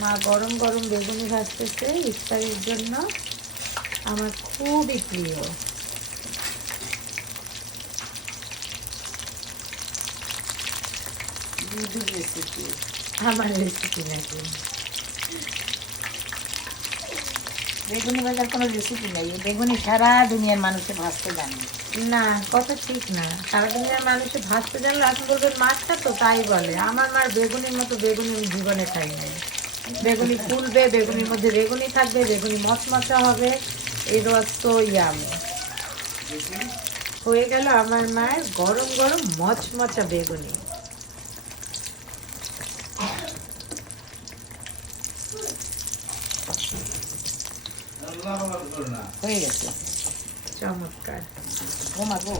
মা গরম গরম বেগুনি ভাজতেছে ইফতারের জন্য, আমার খুবই প্রিয়। আমার রেসিপি নাকি? বেগুনি ভাজার কোনো রেসিপি নাই, বেগুনি সারা দুনিয়ার মানুষে ভাজতে জানে না, কথা ঠিক না। সারা দুনিয়ার মানুষে ভাজতে জানলে আপনি বলবেন মাছটা তো তাই বলে। আমার মার বেগুনির মতো বেগুনি আমি জীবনে খাই নাই। বেগুনি ফুলবে, বেগুনির মধ্যে বেগুনি থাকবে, বেগুনি মচমচা হবে। ইট ওয়াজ সো ইয়ামি। হয়ে গেল আমার মায়ের গরম গরম মচমচা বেগুনি। হয়ে গেছে। চমৎকার। ঘুমাবো।